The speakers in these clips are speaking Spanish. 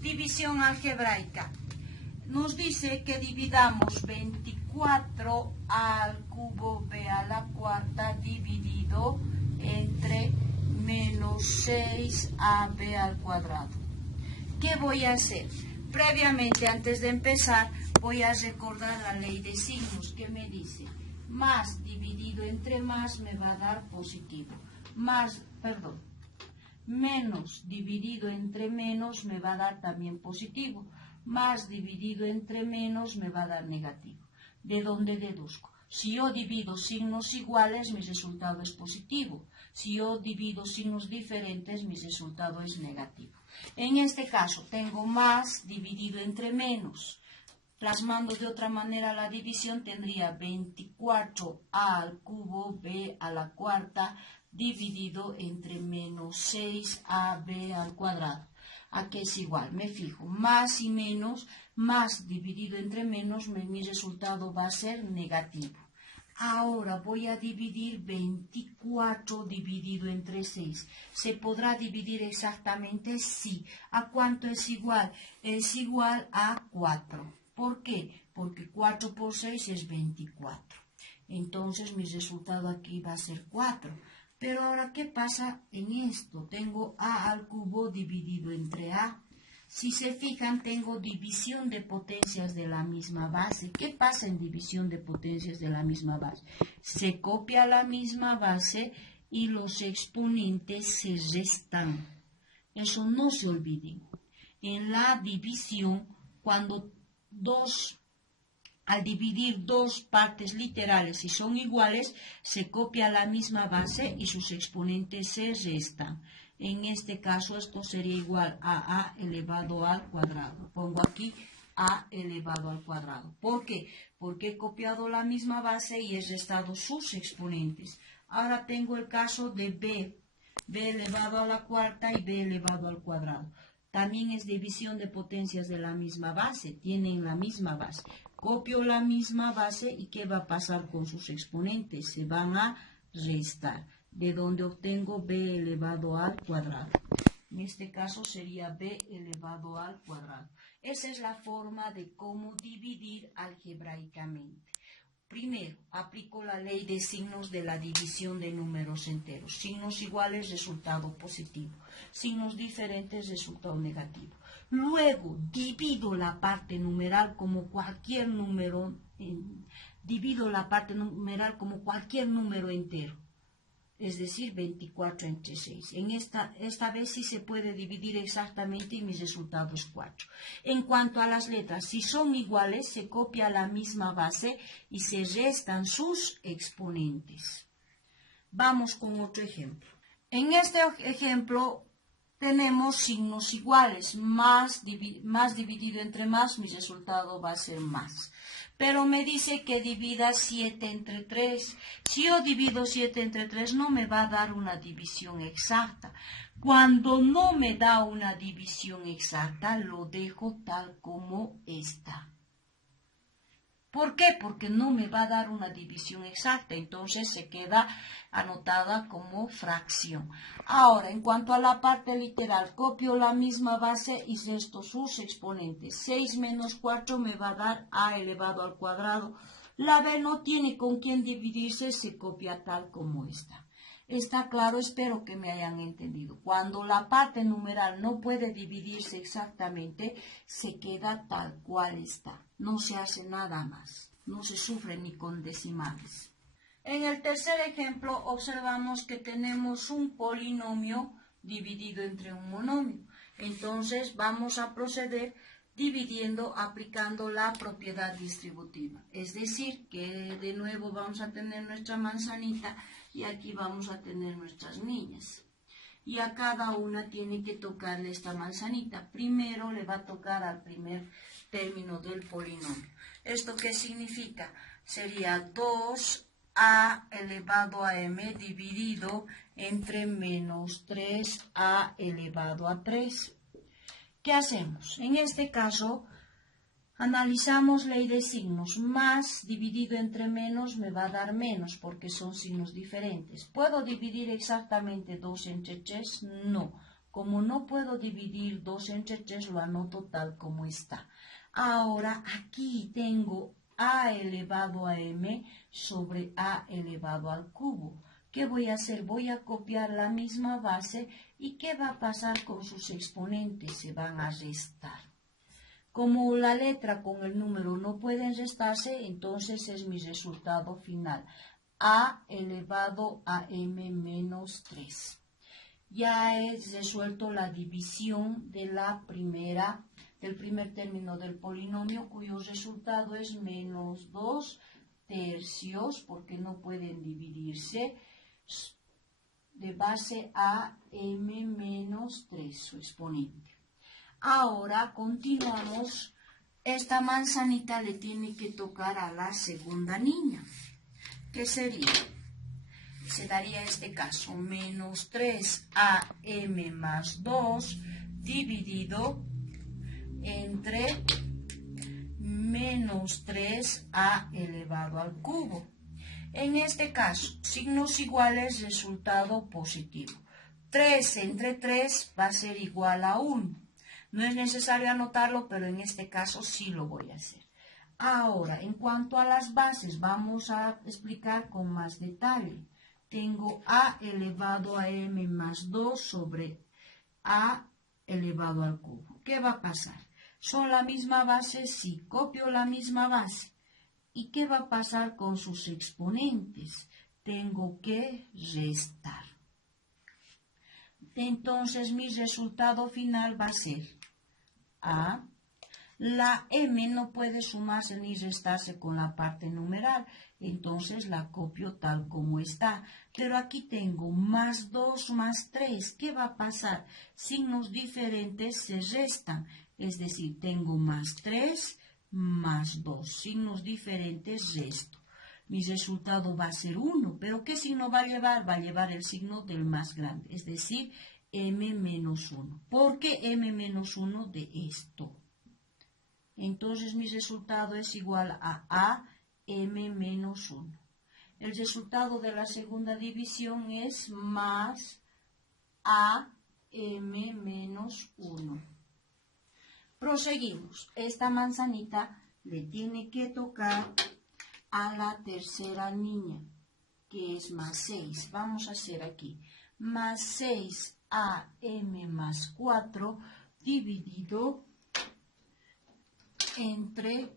División algebraica. Nos dice que dividamos 24 al cubo b a la cuarta dividido entre menos 6ab al cuadrado. ¿Qué voy a hacer? Previamente, antes de empezar, voy a recordar la ley de signos que me dice más dividido entre más me va a dar positivo. Menos dividido entre menos me va a dar también positivo. Más dividido entre menos me va a dar negativo. ¿De dónde deduzco? Si yo divido signos iguales, mi resultado es positivo. Si yo divido signos diferentes, mi resultado es negativo. En este caso, tengo más dividido entre menos. Plasmando de otra manera la división, tendría 24a al cubo b a la cuarta dividido entre menos 6ab al cuadrado. ¿A qué es igual? Me fijo, más y menos, más dividido entre menos, mi resultado va a ser negativo. Ahora voy a dividir 24 dividido entre 6. ¿Se podrá dividir exactamente? Sí. ¿A cuánto es igual? Es igual a 4. ¿Por qué? Porque 4 por 6 es 24. Entonces mi resultado aquí va a ser 4. Pero ahora, ¿qué pasa en esto? Tengo a al cubo dividido entre a. Si se fijan, tengo división de potencias de la misma base. ¿Qué pasa en división de potencias de la misma base? Se copia la misma base y los exponentes se restan. Eso no se olviden. En la división, al dividir dos partes literales y son iguales, se copia la misma base y sus exponentes se restan. En este caso, esto sería igual a a elevado al cuadrado. Pongo aquí a elevado al cuadrado. ¿Por qué? Porque he copiado la misma base y he restado sus exponentes. Ahora tengo el caso de b elevado a la cuarta y b elevado al cuadrado. También es división de potencias de la misma base, tienen la misma base. Copio la misma base y ¿qué va a pasar con sus exponentes? Se van a restar, de donde obtengo b elevado al cuadrado. En este caso sería b elevado al cuadrado. Esa es la forma de cómo dividir algebraicamente. Primero, aplico la ley de signos de la división de números enteros. Signos iguales, resultado positivo. Signos diferentes, resultado negativo. Luego, divido la parte numeral como cualquier número, entero. Es decir, 24 entre 6. Esta vez sí se puede dividir exactamente y mi resultado es 4. En cuanto a las letras, si son iguales, se copia la misma base y se restan sus exponentes. Vamos con otro ejemplo. En este ejemplo tenemos signos iguales. Más dividido entre más, mi resultado va a ser más. Pero me dice que divida 7 entre 3. Si yo divido 7 entre 3, no me va a dar una división exacta. Cuando no me da una división exacta, lo dejo tal como está. ¿Por qué? Porque no me va a dar una división exacta, entonces se queda anotada como fracción. Ahora, en cuanto a la parte literal, copio la misma base y resto sus exponentes. 6 menos 4 me va a dar a elevado al cuadrado. La b no tiene con quién dividirse, se copia tal como está. Está claro, espero que me hayan entendido. Cuando la parte numeral no puede dividirse exactamente, se queda tal cual está. No se hace nada más. No se sufre ni con decimales. En el tercer ejemplo observamos que tenemos un polinomio dividido entre un monomio. Entonces vamos a proceder aplicando la propiedad distributiva. Es decir, que de nuevo vamos a tener nuestra manzanita y aquí vamos a tener nuestras niñas. Y a cada una tiene que tocarle esta manzanita. Primero le va a tocar al primer término del polinomio. ¿Esto qué significa? Sería 2a elevado a m dividido entre menos 3a elevado a 3. ¿Qué hacemos? En este caso, analizamos ley de signos. Más dividido entre menos me va a dar menos porque son signos diferentes. ¿Puedo dividir exactamente 2 entre 3? No. Como no puedo dividir 2 entre 3, lo anoto tal como está. Ahora aquí tengo a elevado a m sobre a elevado al cubo. ¿Qué voy a hacer? Voy a copiar la misma base y ¿qué va a pasar con sus exponentes? Se van a restar. Como la letra con el número no pueden restarse, entonces es mi resultado final. A elevado a m menos 3. Ya he resuelto la división de del primer término del polinomio, cuyo resultado es menos 2 tercios, porque no pueden dividirse, de base a m menos 3, su exponente. Ahora continuamos. Esta manzanita le tiene que tocar a la segunda niña. ¿Qué sería? Se daría este caso, menos 3am más 2 dividido entre menos 3a elevado al cubo. En este caso, signos iguales, resultado positivo. 3 entre 3 va a ser igual a 1. No es necesario anotarlo, pero en este caso sí lo voy a hacer. Ahora, en cuanto a las bases, vamos a explicar con más detalle. Tengo a elevado a m más 2 sobre a elevado al cubo. ¿Qué va a pasar? ¿Son la misma base? Sí, copio la misma base. ¿Y qué va a pasar con sus exponentes? Tengo que restar. Entonces mi resultado final va a ser a. La m no puede sumarse ni restarse con la parte numeral, entonces la copio tal como está. Pero aquí tengo más 2 más 3. ¿Qué va a pasar? Signos diferentes se restan, es decir, tengo más 3 más 2. Signos diferentes resto. Mi resultado va a ser 1, pero ¿qué signo va a llevar? Va a llevar el signo del más grande, es decir, m menos 1. ¿Por qué m menos 1 de esto? Entonces mi resultado es igual a m menos 1. El resultado de la segunda división es más a m menos 1. Proseguimos. Esta manzanita le tiene que tocar a la tercera niña, que es más 6. Vamos a hacer aquí más 6am más 4 dividido entre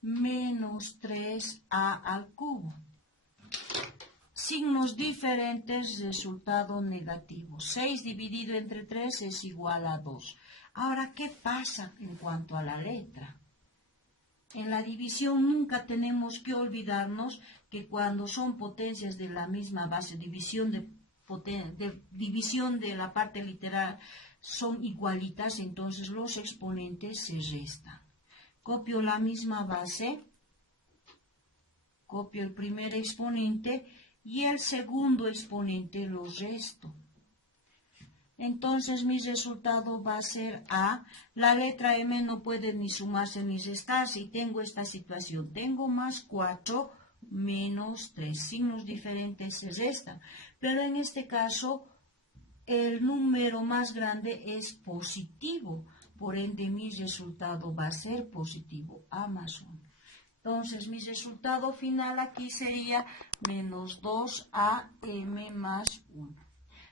menos 3a al cubo. Signos diferentes, resultado negativo. 6 dividido entre 3 es igual a 2. Ahora, ¿qué pasa en cuanto a la letra? En la división nunca tenemos que olvidarnos que cuando son potencias de la misma base, división de la parte literal son igualitas, entonces los exponentes se restan. Copio la misma base, copio el primer exponente y el segundo exponente lo resto. Entonces mi resultado va a ser a. La letra m no puede ni sumarse ni restarse y tengo esta situación. Tengo más 4 menos 3. Signos diferentes se restan. Pero en este caso el número más grande es positivo. Por ende, mi resultado va a ser positivo, a más 1. Entonces, mi resultado final aquí sería menos 2am más 1.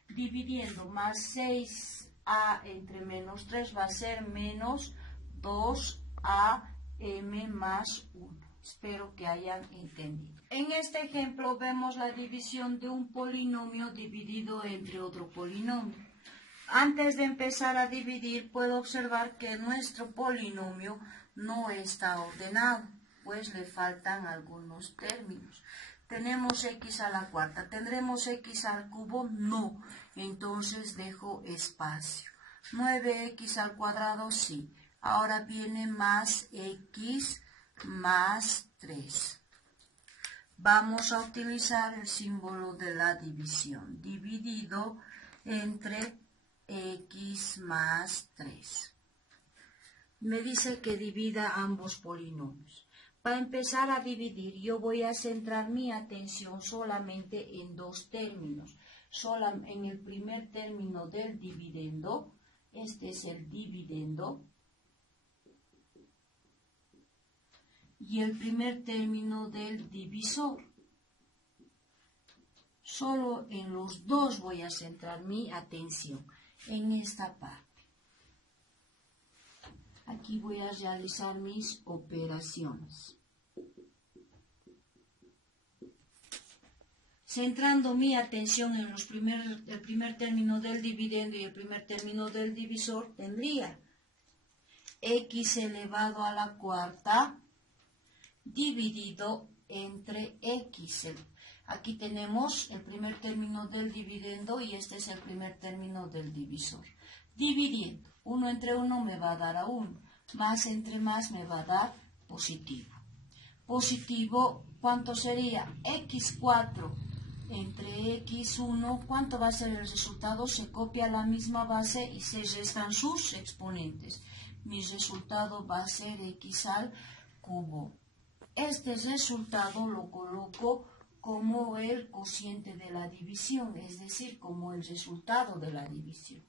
Dividiendo más 6a entre menos 3 va a ser menos 2am más 1. Espero que hayan entendido. En este ejemplo vemos la división de un polinomio dividido entre otro polinomio. Antes de empezar a dividir, puedo observar que nuestro polinomio no está ordenado, pues le faltan algunos términos. Tenemos x a la cuarta. ¿Tendremos x al cubo? No. Entonces dejo espacio. 9x al cuadrado, sí. Ahora viene más x más 3. Vamos a utilizar el símbolo de la división. Dividido entre x más 3. Me dice que divida ambos polinomios. Para empezar a dividir, yo voy a centrar mi atención solamente en dos términos. en el primer término del dividendo, este es el dividendo, y el primer término del divisor. Solo en los dos voy a centrar mi atención, en esta parte. Aquí voy a realizar mis operaciones. Centrando mi atención en el primer término del dividendo y el primer término del divisor, tendría x elevado a la cuarta dividido entre x. Aquí tenemos el primer término del dividendo y este es el primer término del divisor. Dividiendo, 1 entre 1 me va a dar a 1, más entre más me va a dar positivo. Positivo, ¿cuánto sería? x4 entre x1, ¿cuánto va a ser el resultado? Se copia la misma base y se restan sus exponentes. Mi resultado va a ser x al cubo. Este resultado lo coloco como el cociente de la división, es decir, como el resultado de la división.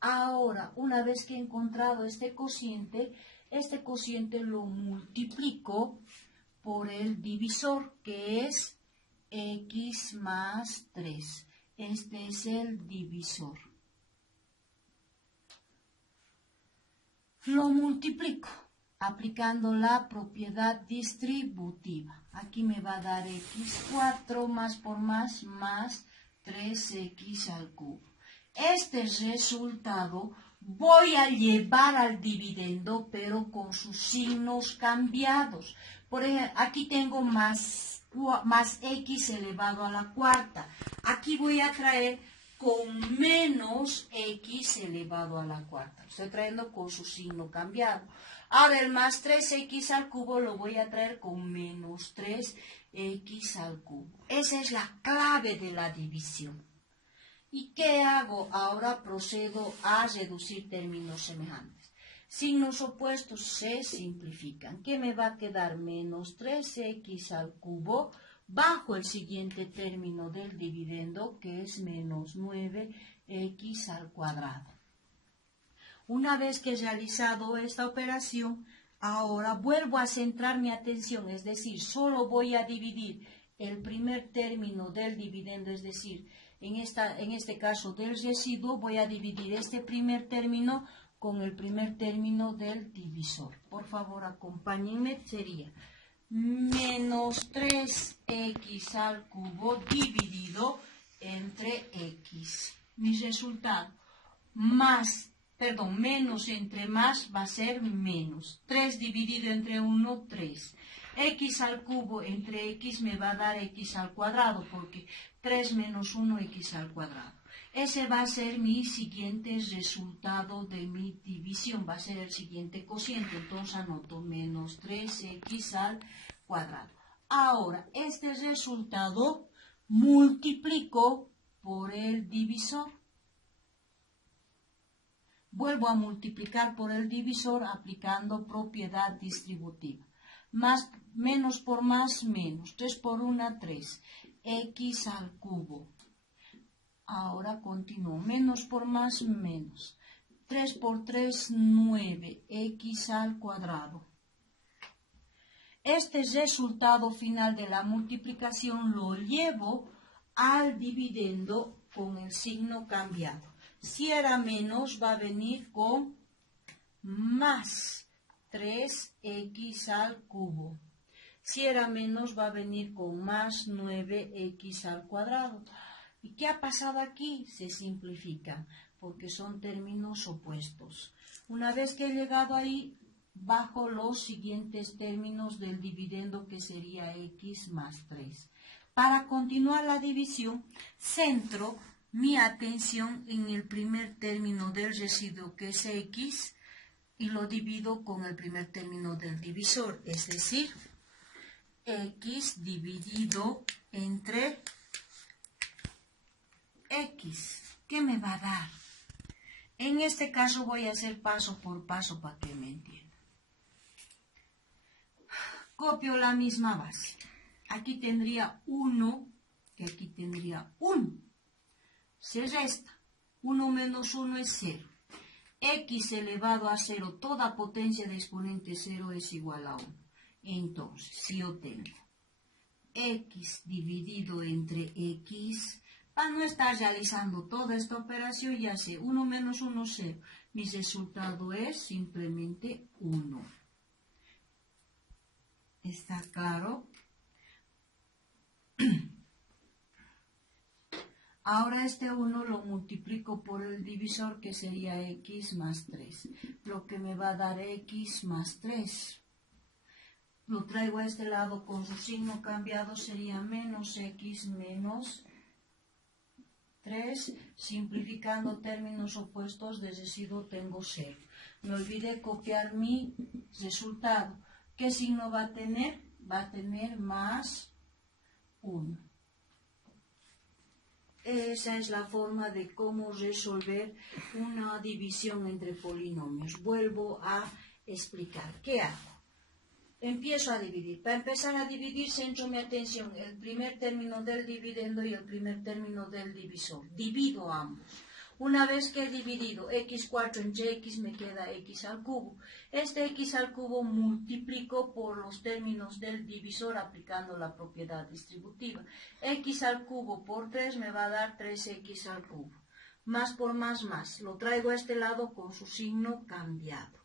Ahora, una vez que he encontrado este cociente lo multiplico por el divisor, que es x más 3. Este es el divisor. Lo multiplico aplicando la propiedad distributiva. Aquí me va a dar x4 más por más 3x al cubo. Este resultado voy a llevar al dividendo, pero con sus signos cambiados. Por ejemplo, aquí tengo más x elevado a la cuarta. Aquí voy a traer con menos x elevado a la cuarta. Estoy trayendo con su signo cambiado. Ahora el más 3x al cubo lo voy a traer con menos 3x al cubo. Esa es la clave de la división. ¿Y qué hago? Ahora procedo a reducir términos semejantes. Signos opuestos se simplifican. ¿Qué me va a quedar? Menos 3x al cubo bajo el siguiente término del dividendo, que es menos 9x al cuadrado. Una vez que he realizado esta operación, ahora vuelvo a centrar mi atención, es decir, solo voy a dividir el primer término del dividendo, es decir, en este caso del residuo, voy a dividir este primer término con el primer término del divisor. Por favor, acompáñenme, sería menos 3x al cubo dividido entre x. Mi resultado, menos entre más va a ser menos. 3 dividido entre 1, 3. X al cubo entre x me va a dar x al cuadrado, porque 3 menos 1, x al cuadrado. Ese va a ser mi siguiente resultado de mi división, va a ser el siguiente cociente. Entonces anoto menos 3x al cuadrado. Ahora, este resultado multiplico por el divisor. Vuelvo a multiplicar por el divisor aplicando propiedad distributiva. Menos por más, menos. 3 por 1, 3. X al cubo. Ahora continúo. Menos por más, menos. 3 por 3, 9. X al cuadrado. Este resultado final de la multiplicación lo llevo al dividendo con el signo cambiado. Si era menos, va a venir con más 3x al cubo. Si era menos, va a venir con más 9x al cuadrado. ¿Y qué ha pasado aquí? Se simplifican, porque son términos opuestos. Una vez que he llegado ahí, bajo los siguientes términos del dividendo, que sería x más 3. Para continuar la división, centro mi atención en el primer término del residuo, que es x, y lo divido con el primer término del divisor, es decir, x dividido entre x. ¿Qué me va a dar? En este caso voy a hacer paso por paso para que me entiendan. Copio la misma base. Aquí tendría 1 y aquí tendría 1. se resta. 1 menos 1 es 0. X elevado a 0, toda potencia de exponente 0 es igual a 1. Entonces, si yo tengo X dividido entre X, para no estar realizando toda esta operación, ya sé, 1 menos 1, 0. Mi resultado es simplemente 1. ¿Está claro? Ahora este 1 lo multiplico por el divisor, que sería X más 3, lo que me va a dar X más 3. Lo traigo a este lado con su signo cambiado, sería menos X menos 3, simplificando términos opuestos, de residuo tengo 0. Me olvidé copiar mi resultado. ¿Qué signo va a tener? Va a tener más 1. Esa es la forma de cómo resolver una división entre polinomios. Vuelvo a explicar. ¿Qué hago? Empiezo a dividir. Para empezar a dividir, centro mi atención en el primer término del dividendo y el primer término del divisor. Divido ambos. Una vez que he dividido x4 entre x, me queda x al cubo. Este x al cubo multiplico por los términos del divisor aplicando la propiedad distributiva. X al cubo por 3 me va a dar 3x al cubo. Más por más. Lo traigo a este lado con su signo cambiado.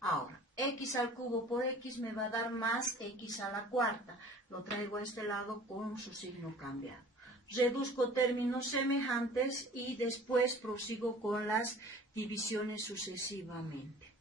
Ahora, x al cubo por x me va a dar más x a la cuarta. Lo traigo a este lado con su signo cambiado. Reduzco términos semejantes y después prosigo con las divisiones sucesivamente.